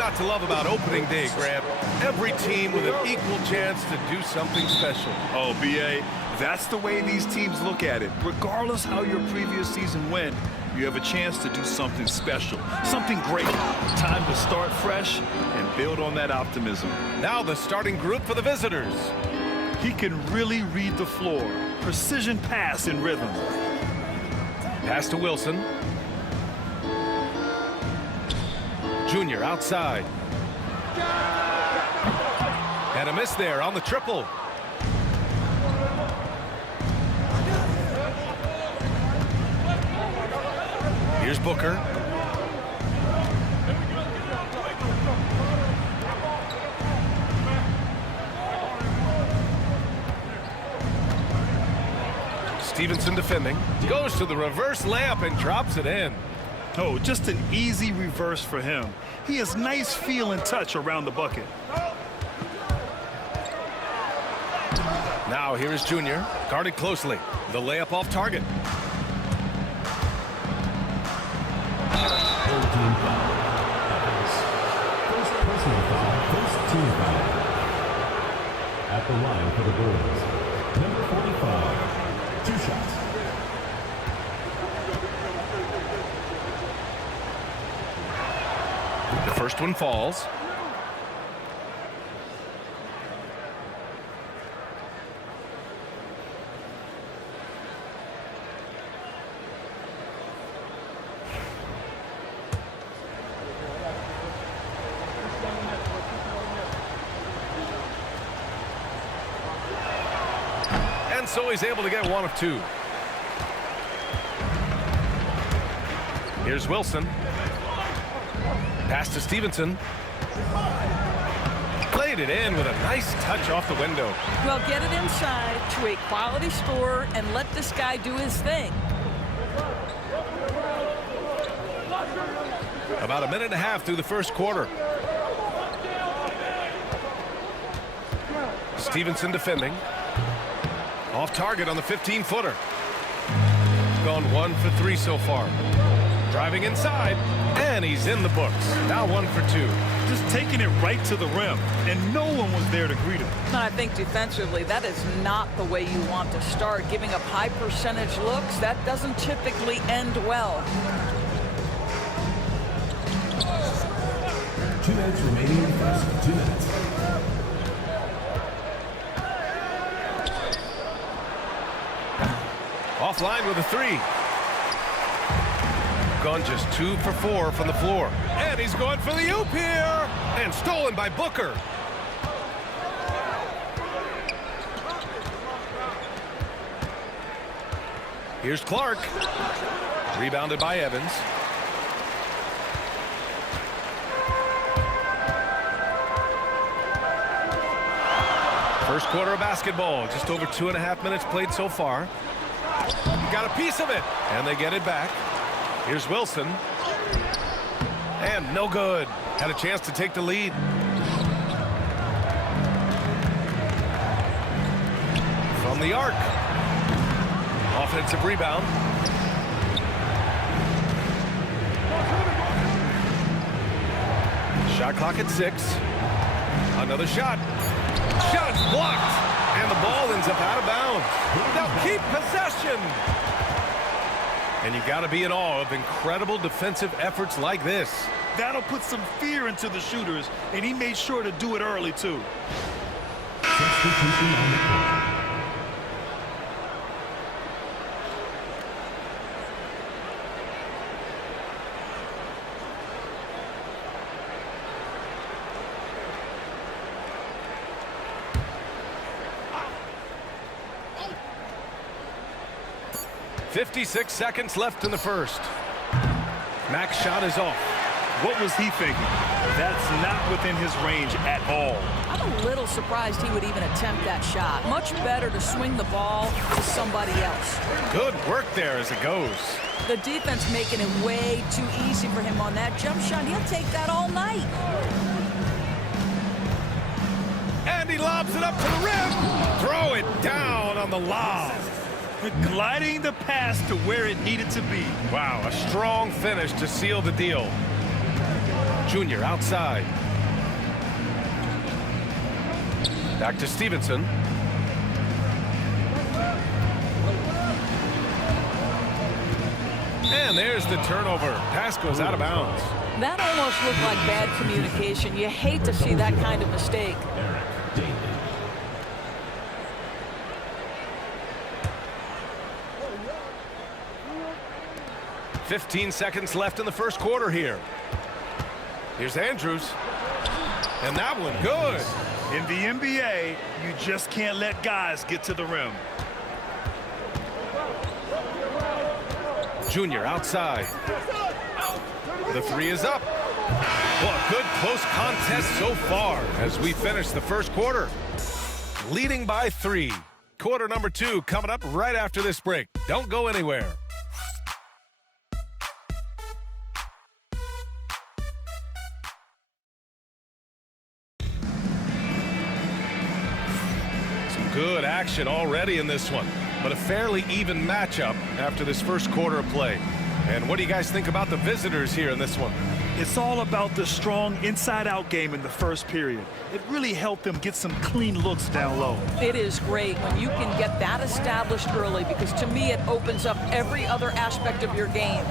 not to love about opening day, Grant? Every team with an equal chance to do something special. Oh, B.A., that's the way these teams look at it. Regardless how your previous season went, you have a chance to do something special, something great. Time to start fresh and build on that optimism. Now the starting group for the visitors. He can really read the floor. Precision pass in rhythm. Pass to Wilson. Junior outside. And a miss there on the triple. Here's Booker. Stevenson defending. Goes to the reverse layup and drops it in. Oh, just an easy reverse for him. He has nice feel and touch around the bucket. Now here is Junior. Guarded closely. The layup off target. First personal foul, first team foul. At the line for the Bruins, number 45, 2 shots. The first one falls. And so he's able to get one of two. Here's Wilson. Pass to Stevenson. Played it in with a nice touch off the window. Well, get it inside to a quality scorer and let this guy do his thing. About a minute and a half through the first quarter. Stevenson defending. Off target on the 15-footer. Gone 1 for 3 so far. Driving inside, and he's in the books. Now 1 for 2. Just taking it right to the rim, and no one was there to greet him. And I think defensively, that is not the way you want to start. Giving up high percentage looks, that doesn't typically end well. 2 minutes remaining in the first. 2 minutes. Offline with a 3. Gone just 2 for 4 from the floor. And he's going for the oop here. And stolen by Booker. Here's Clark. Rebounded by Evans. First quarter of basketball. Just over 2.5 minutes played so far. Got a piece of it. And they get it back. Here's Wilson. And no good. Had a chance to take the lead. From the arc. Offensive rebound. Shot clock at 6. Another shot. Shot's blocked. And the ball ends up out of bounds. They'll keep possession. And you got to be in awe of incredible defensive efforts like this. That'll put some fear into the shooters, and he made sure to do it early, too. Substitution on the court. .56 seconds left in the first. Mack's shot is off. What was he thinking? That's not within his range at all. I'm a little surprised he would even attempt that shot. Much better to swing the ball to somebody else. Good work there as it goes. The defense making it way too easy for him on that jump shot. He'll take that all night. And he lobs it up to the rim. Throw it down on the lob. Gliding the pass to where it needed to be. Wow, a strong finish to seal the deal. Junior outside. Back to Stevenson. And there's the turnover. Pass goes out of bounds. That almost looked like bad communication. You hate to see that kind of mistake. 15 seconds left in the first quarter here. Here's Andrews. And that one good. In the NBA, you just can't let guys get to the rim. Junior outside. The three is up. Well, a good close contest so far as we finish the first quarter. Leading by 3. Quarter number 2 coming up right after this break. Don't go anywhere. Some good action already in this one, but a fairly even matchup after this first quarter of play. And what do you guys think about the visitors here in this one? It's all about the strong inside-out game in the first period. It really helped them get some clean looks down low. It is great when you can get that established early, because to me it opens up every other aspect of your game.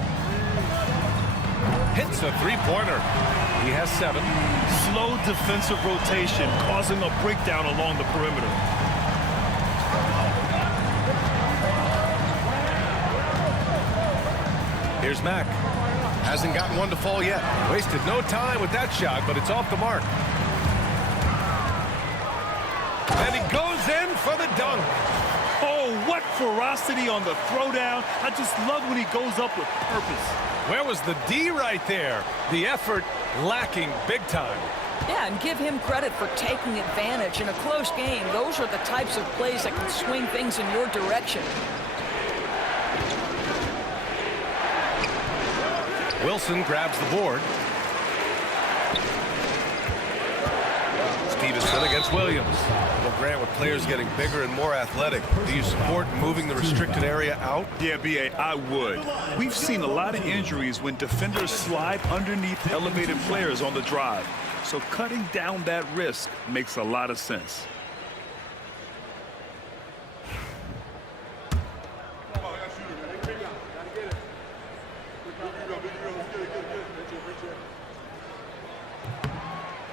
Hits a three-pointer. He has 7. Slow defensive rotation causing a breakdown along the perimeter. Here's Mack. Hasn't gotten one to fall yet. Wasted no time with that shot, but it's off the mark. And he goes in for the dunk. Oh, what ferocity on the throwdown. I just love when he goes up with purpose. Where was the D right there? The effort lacking big time. Yeah, and give him credit for taking advantage in a close game. Those are the types of plays that can swing things in your direction. Wilson grabs the board. Stevenson against Williams. Well, Grant, with players getting bigger and more athletic, do you support moving the restricted area out? Yeah, B.A., I would. We've seen a lot of injuries when defenders slide underneath elevated players on the drive. So cutting down that risk makes a lot of sense.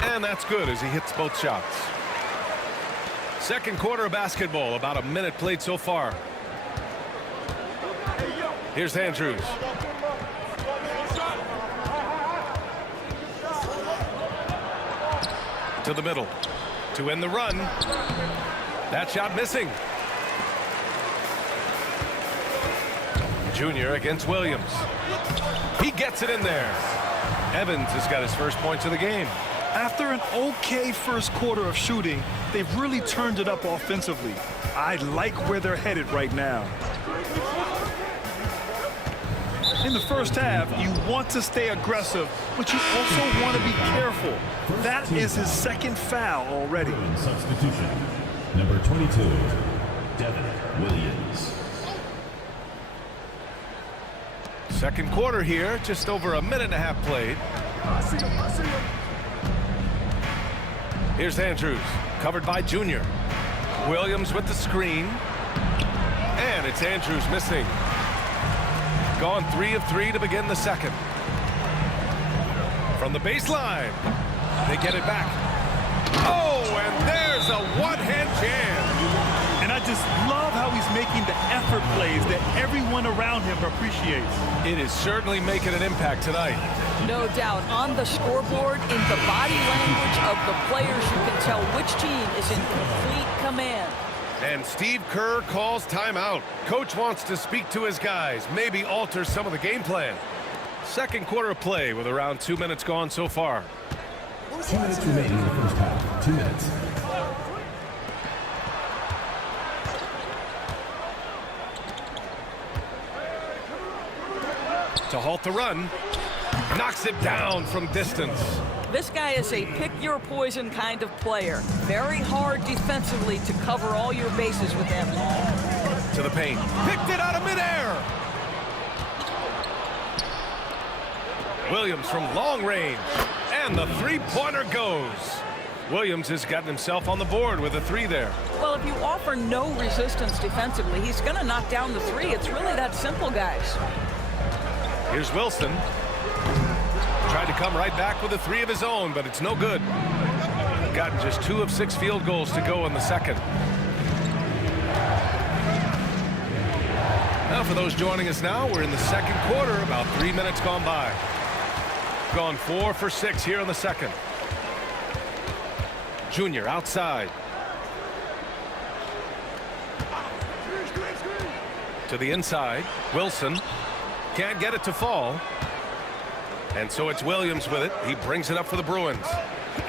And that's good as he hits both shots. Second quarter of basketball, about a minute played so far. Here's Andrews. To the middle to end the run. That shot missing. Junior against Williams. He gets it in there. Evans has got his first points of the game. After an okay first quarter of shooting, they've really turned it up offensively. I like where they're headed right now. In the first half, you want to stay aggressive, but you also want to be careful. That is his second foul already. Substitution. Number 22, Devin Williams. Second quarter here, just over a minute and a half played. Here's Andrews, covered by Junior. Williams with the screen. And it's Andrews missing. Gone 3 of 3 to begin the second. From the baseline, they get it back. Oh, and there's a one-hand jam. And I just love how he's making the effort plays that everyone around him appreciates. It is certainly making an impact tonight. No doubt. On the scoreboard, in the body language of the players, you can tell which team is in complete command. And Steve Kerr calls timeout. Coach wants to speak to his guys, maybe alter some of the game plan. Second quarter of play with around 2 minutes gone so far. 2 minutes remaining in the first half. 2 minutes. To halt the run. Knocks it down from distance. This guy is a pick-your-poison kind of player. Very hard defensively to cover all your bases with him. To the paint. Picked it out of midair. Williams from long range. And the three-pointer goes. Williams has gotten himself on the board with a 3 there. Well, if you offer no resistance defensively, he's going to knock down the 3. It's really that simple, guys. Here's Wilson. Tried to come right back with a 3 of his own, but it's no good. Gotten just 2 of 6 field goals to go in the second. Now, for those joining us now, we're in the second quarter, about 3 minutes gone by. Gone 4 for 6 here in the second. Junior outside. To the inside. Wilson can't get it to fall. And so it's Williams with it. He brings it up for the Bruins.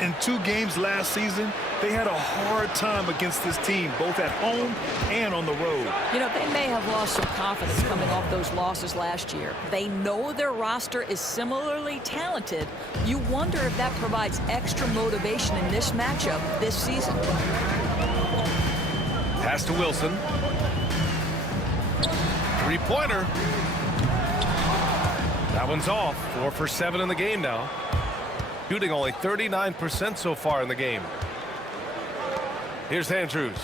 In 2 games last season, they had a hard time against this team, both at home and on the road. You know, they may have lost some confidence coming off those losses last year. They know their roster is similarly talented. You wonder if that provides extra motivation in this matchup this season. Pass to Wilson. Three-pointer. That one's off. 4 for 7 in the game now. Shooting only 39% so far in the game. Here's Andrews.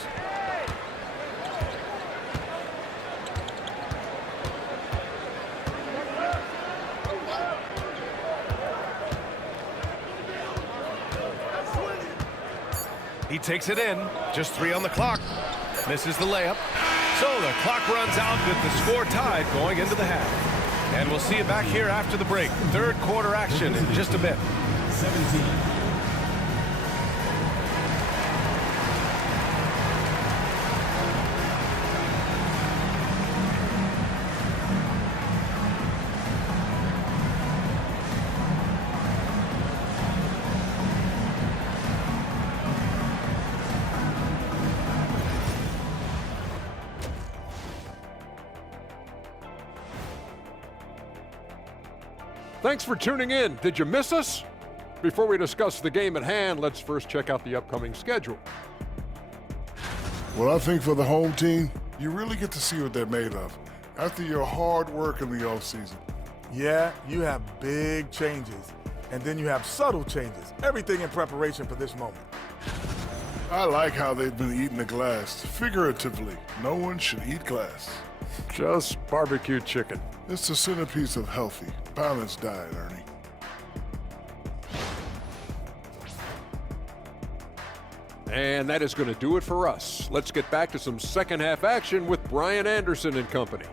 He takes it in. Just 3 on the clock. Misses the layup. So the clock runs out with the score tied going into the half. And we'll see you back here after the break. Third quarter action in just a bit. 17. Thanks for tuning in. Did you miss us? Before we discuss the game at hand, let's first check out the upcoming schedule. Well, I think for the home team, you really get to see what they're made of after your hard work in the offseason. Yeah, you have big changes, and then you have subtle changes. Everything in preparation for this moment. I like how they've been eating the glass. Figuratively, no one should eat glass. Just barbecued chicken. It's the centerpiece of healthy, balanced diet, Ernie. And that is going to do it for us. Let's get back to some second half action with Brian Anderson and company.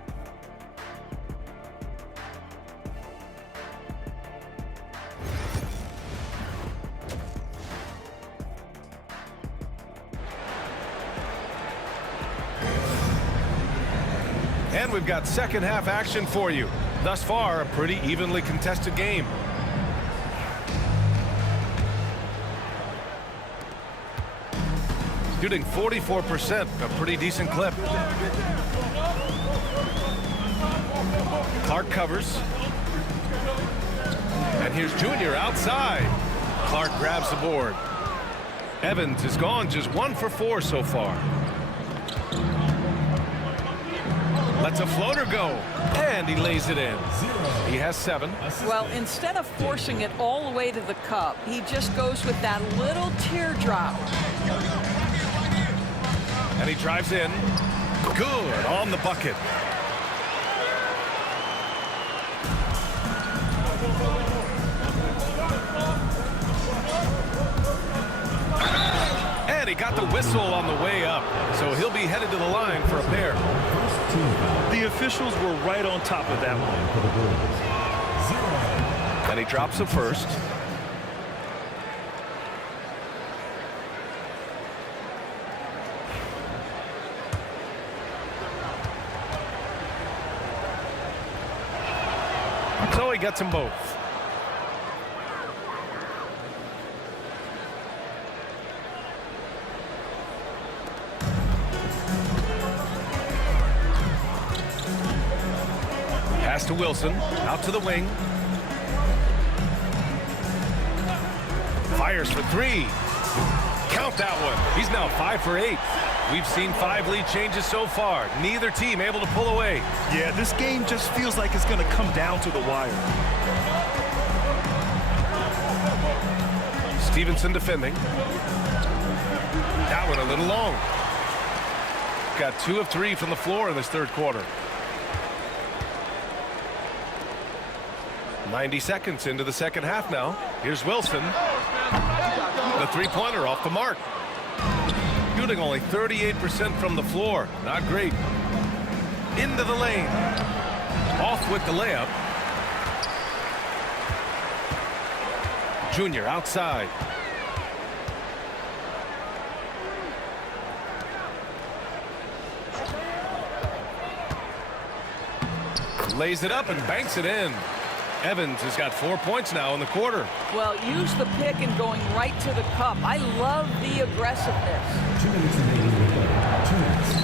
And we've got second half action for you. Thus far, a pretty evenly contested game. Shooting 44%, a pretty decent clip. Clark covers. And here's Junior outside. Clark grabs the board. Evans is gone, just 1 for 4 so far. Lets a floater go, and he lays it in. He has 7. Well, instead of forcing it all the way to the cup, he just goes with that little teardrop. And he drives in. Good on the bucket. And he got the whistle on the way up, so he'll be headed to the line for a pair. The officials were right on top of that one. And he drops the first. So he gets them both. Pass to Wilson, out to the wing. Fires for 3. Count that one. He's now 5 for 8. We've seen 5 lead changes so far. Neither team able to pull away. Yeah, this game just feels like it's going to come down to the wire. Stevenson defending. That one a little long. Got 2 of 3 from the floor in this third quarter. 90 seconds into the second half now. Here's Wilson. The three-pointer off the mark. Shooting only 38% from the floor. Not great. Into the lane. Off with the layup. Junior outside. Lays it up and banks it in. Evans has got 4 points now in the quarter. Well, use the pick and going right to the cup. I love the aggressiveness. 2 minutes remaining with 2 minutes.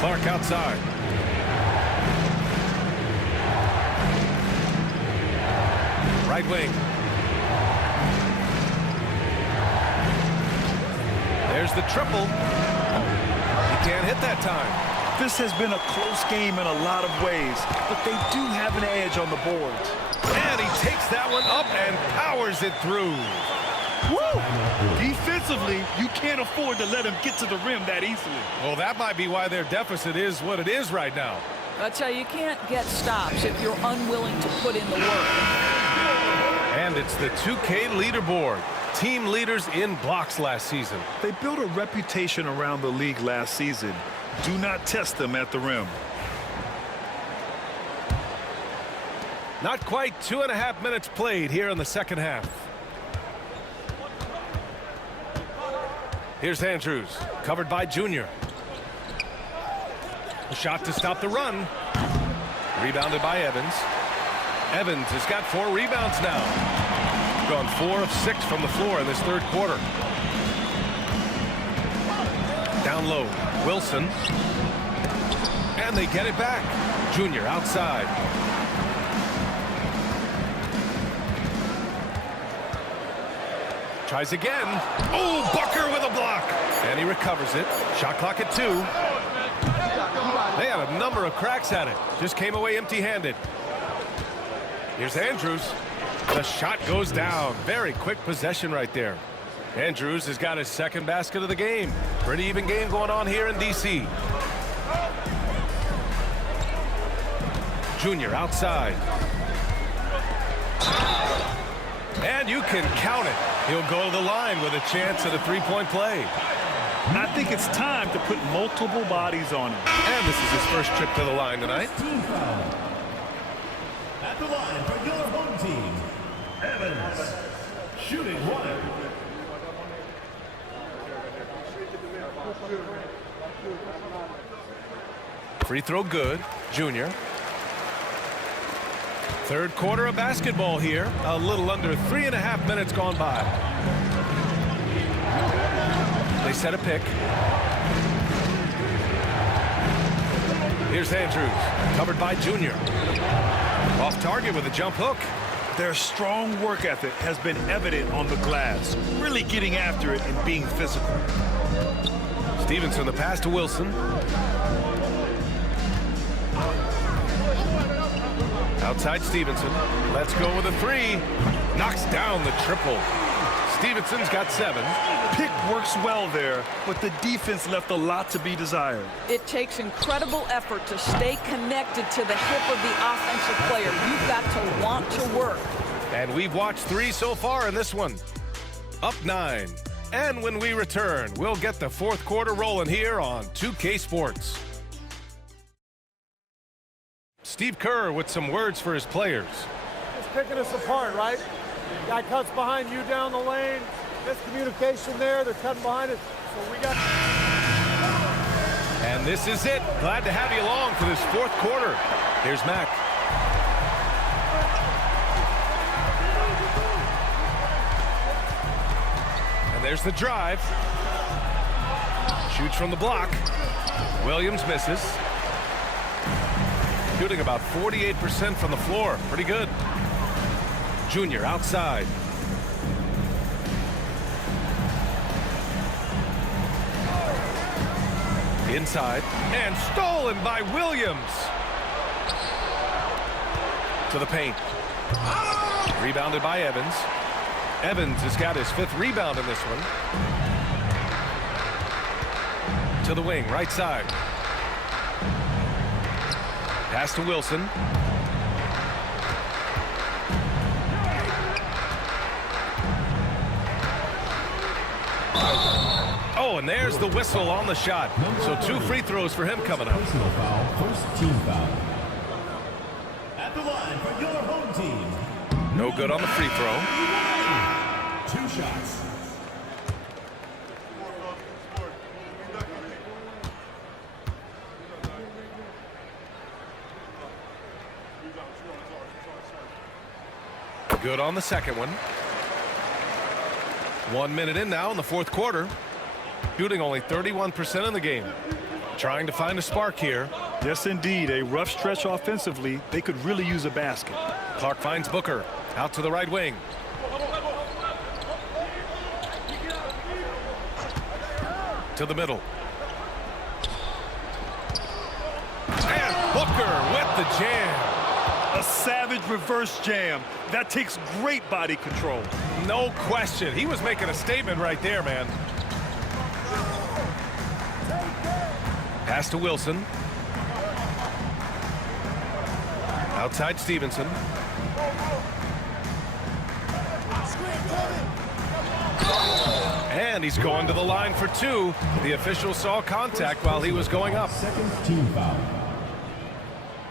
Clark outside. Right wing. There's the triple. He can't hit that time. This has been a close game in a lot of ways, but they do have an edge on the boards. And he takes that one up and powers it through. Woo! Defensively, you can't afford to let him get to the rim that easily. Well, that might be why their deficit is what it is right now. I tell you, you can't get stops if you're unwilling to put in the work. And it's the 2K leaderboard. Team leaders in blocks last season. They built a reputation around the league last season. Do not test them at the rim. Not quite 2.5 minutes played here in the second half. Here's Andrews, covered by Junior. A shot to stop the run. Rebounded by Evans. Evans has got 4 rebounds now. Gone 4 of 6 from the floor in this third quarter. Down low, Wilson. And they get it back. Junior outside. Tries again. Oh, Bucker with a block. And he recovers it. Shot clock at 2. They had a number of cracks at it. Just came away empty-handed. Here's Andrews. The shot goes down. Very quick possession right there. Andrews has got his second basket of the game. Pretty even game going on here in D.C. Junior outside. And you can count it. He'll go to the line with a chance at a three-point play. I think it's time to put multiple bodies on him. And this is his first trip to the line tonight. Team foul. At the line for your home team, Evans. Shooting 1. Free throw good. Junior. Third quarter of basketball here. A little under 3.5 minutes gone by. They set a pick. Here's Andrews, covered by Junior. Off target with a jump hook. Their strong work ethic has been evident on the glass, really getting after it and being physical. Stevenson, the pass to Wilson. Outside Stevenson. Let's go with a 3. Knocks down the triple. Stevenson's got 7. Pick works well there, but the defense left a lot to be desired. It takes incredible effort to stay connected to the hip of the offensive player. You've got to want to work. And we've watched 3 so far in this one. Up 9. And when we return, we'll get the fourth quarter rolling here on 2K Sports. Steve Kerr with some words for his players. Just picking us apart, right? Guy cuts behind you down the lane. Miscommunication there. They're cutting behind us. So we got... And this is it. Glad to have you along for this fourth quarter. Here's Mac. And there's the drive. Shoots from the block. Williams misses. Shooting about 48% from the floor. Pretty good. Junior outside. Inside. And stolen by Williams. To the paint. Rebounded by Evans. Evans has got his 5th rebound in this one. To the wing, right side. Pass to Wilson. Oh, and there's the whistle on the shot. So 2 free throws for him coming up. Personal foul, first team foul. At the line for your home team. No good on the free throw. 2 shots. Good on the second one. 1 minute in now in the 4th quarter. Shooting only 31% in the game. Trying to find a spark here. Yes, indeed. A rough stretch offensively. They could really use a basket. Clark finds Booker. Out to the right wing. To the middle. And Booker with the jam. A savage reverse jam. That takes great body control. No question. He was making a statement right there, man. Pass to Wilson. Outside Stevenson. And he's going to the line for 2. The official saw contact while he was going up. Second team foul.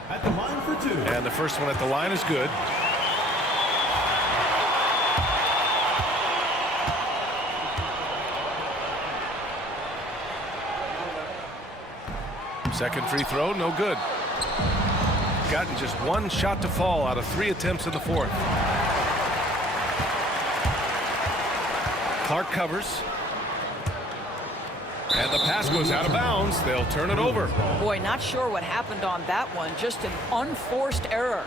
At the line for 2. And the first one at the line is good. Second free throw, no good. Gotten just 1 shot to fall out of 3 attempts in the 4th. Clark covers. And the pass goes out of bounds. They'll turn it over. Boy, not sure what happened on that one. Just an unforced error.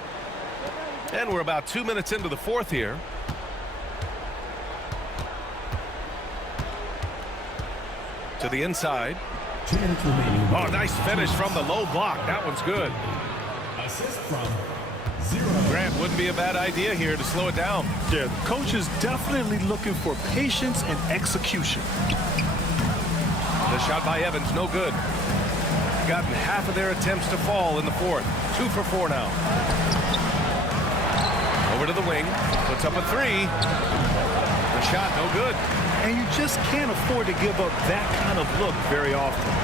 And we're about 2 minutes into the 4th here. To the inside. 2 minutes remaining. Oh, nice finish from the low block. That one's good. Assist from 0. Grant, wouldn't be a bad idea here to slow it down. Yeah, the coach is definitely looking for patience and execution. The shot by Evans, no good. Gotten half of their attempts to fall in the 4th. 2 for 4 now. Over to the wing. Puts up a 3. The shot, no good. And you just can't afford to give up that kind of look very often.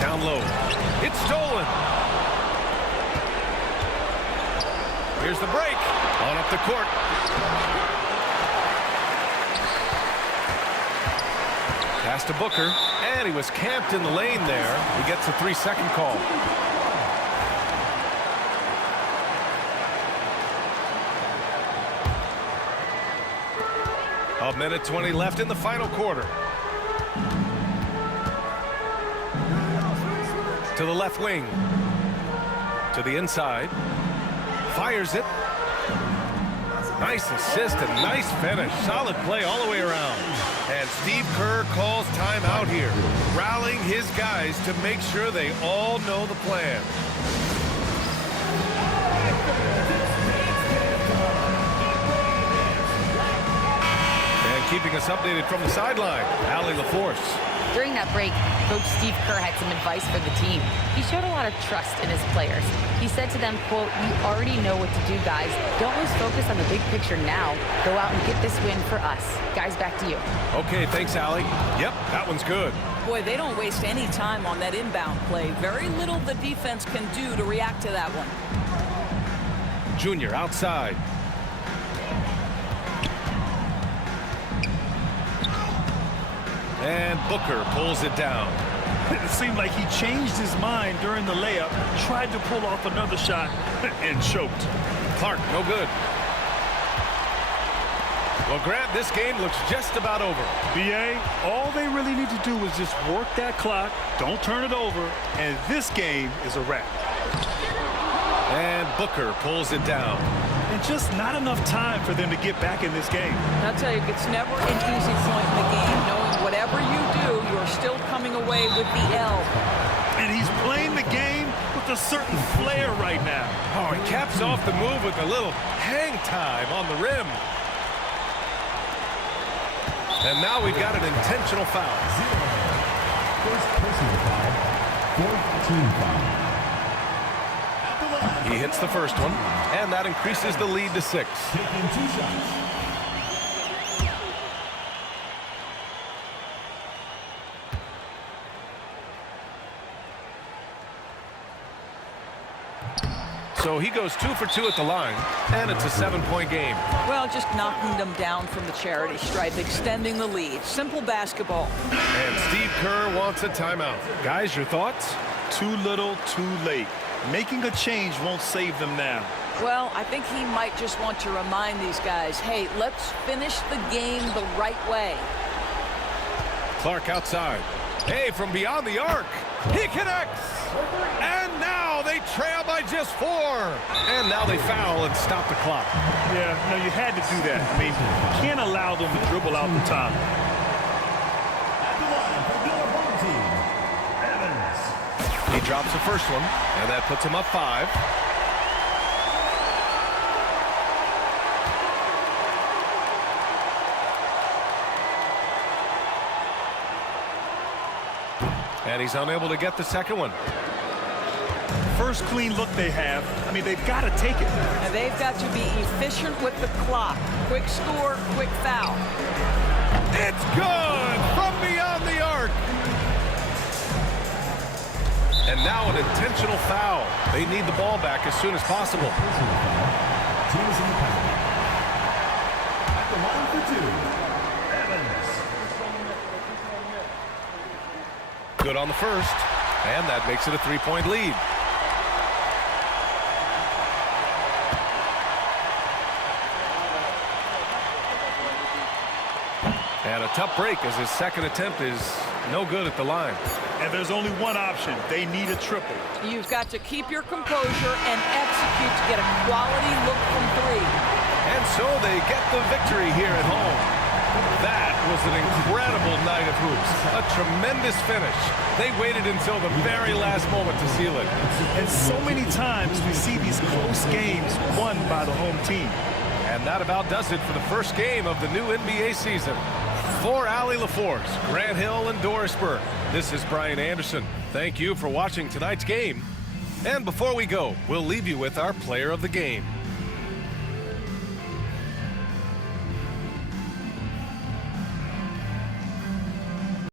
Down low. It's stolen. Here's the break. On up the court. Pass to Booker. And he was camped in the lane there. He gets a 3-second call. A minute 20 left in the final quarter. To the left wing. To the inside. Fires it. Nice assist and nice finish. Solid play all the way around. And Steve Kerr calls timeout here, rallying his guys to make sure they all know the plan. And keeping us updated from the sideline, Allie LaForce. During that break, Coach Steve Kerr had some advice for the team. He showed a lot of trust in his players. He said to them, quote, "You already know what to do, guys. Don't lose focus on the big picture now. Go out and get this win for us." Guys, back to you. Okay, thanks, Allie. Yep, that one's good. Boy, they don't waste any time on that inbound play. Very little the defense can do to react to that one. Junior outside. And Booker pulls it down. It seemed like he changed his mind during the layup, tried to pull off another shot, and choked. Clark, no good. Well, Grant, this game looks just about over. BA, all they really need to do is just work that clock, don't turn it over, and this game is a wrap. And Booker pulls it down. And just not enough time for them to get back in this game. I'll tell you, it's never an easy point in the game, knowing whatever you do, you're still coming away with the L. And he's playing the game with a certain flair right now. Oh, he caps off the move with a little hang time on the rim. And now we've got an intentional foul. First personal foul, fourth team foul. At the line. He hits the first one, and that increases the lead to 6. Taking 2 shots. So he goes 2 for 2 at the line, and it's a 7-point game. Well, just knocking them down from the charity stripe, extending the lead. Simple basketball. And Steve Kerr wants a timeout. Guys, your thoughts? Too little, too late. Making a change won't save them now. Well, I think he might just want to remind these guys, hey, let's finish the game the right way. Clark outside. Hey, from beyond the arc. He connects. And now they trail by just 4. And now they foul and stop the clock. Yeah, no, you had to do that. I mean, you can't allow them to dribble out the top. At the line for the home team, Evans. He drops the first one, and that puts him up 5. And he's unable to get the second one. First clean look they have. I mean, they've got to take it. And they've got to be efficient with the clock. Quick score, quick foul. It's good from beyond the arc. And now an intentional foul. They need the ball back as soon as possible. Personal foul, teams in the penalty. At the line for 2, Evans. Good on the first, and that makes it a 3-point lead. And a tough break as his second attempt is no good at the line. And there's only one option. They need a triple. You've got to keep your composure and execute to get a quality look from 3. And so they get the victory here at home. That was an incredible night of hoops. A tremendous finish. They waited until the very last moment to seal it. And so many times we see these close games won by the home team. And that about does it for the first game of the new NBA season. For Allie LaForce, Grant Hill, and Doris Burke, this is Brian Anderson. Thank you for watching tonight's game. And before we go, we'll leave you with our player of the game.